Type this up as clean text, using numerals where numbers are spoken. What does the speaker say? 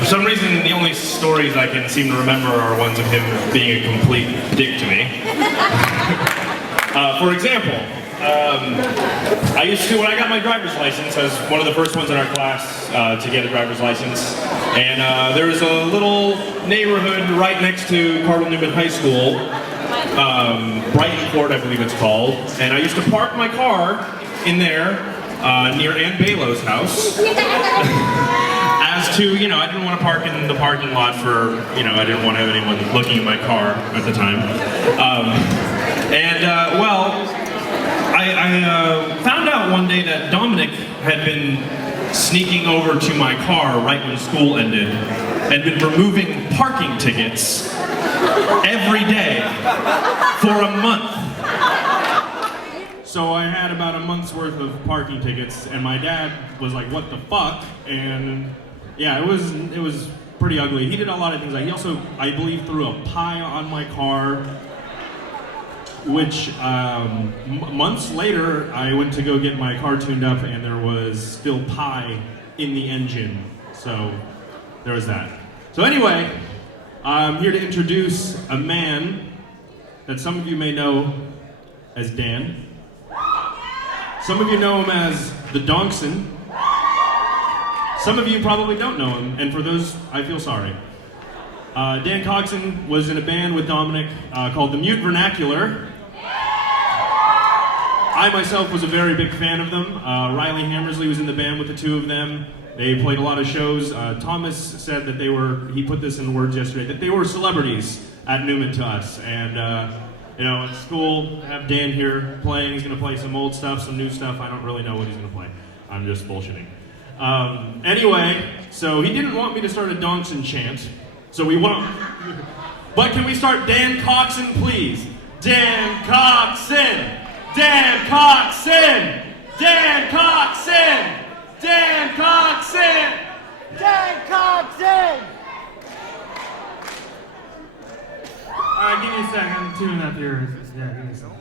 For some reason, the only stories I can seem to remember are ones of him being a complete dick to me. For example, I used to, when I got my driver's license, I was one of the first ones in our class to get a driver's license. And there was a little neighborhood right next to Cardinal Newman High School, Brighton Court, I believe it's called. And I used to park my car in there near Ann Balo's house. As to, I didn't want to park in the parking lot for, I didn't want to have anyone looking at my car at the time. I found out one day that Dominic had been sneaking over to my car right when school ended and been removing parking tickets every day for a month. So I had about a month's worth of parking tickets, and my dad was like, "What the fuck?" And yeah, it was pretty ugly. He did a lot of things. He also, I believe, threw a pie on my car, which months later, I went to go get my car tuned up, and there was still pie in the engine. So there was that. So anyway, I'm here to introduce a man that some of you may know as Dan. Some of you know him as the Coxon. Some of you probably don't know him, and for those, I feel sorry. Dan Coxon was in a band with Dominic called the Mute Vernacular. I myself was a very big fan of them. Riley Hammersley was in the band with the two of them. They played a lot of shows. Thomas said that he put this in words yesterday, that they were celebrities at Newman to us. And it's cool to have Dan here playing. He's gonna play some old stuff, some new stuff. I don't really know what he's gonna play. I'm just bullshitting. Anyway, so he didn't want me to start a Coxon chant, so we won't. But can we start Dan Coxon, please? Dan Coxon! Dan Coxon! Dan Coxon! Dan Coxon! Dan Coxon! Alright, give me a second. I'm tuning up here. Yeah, give me a second.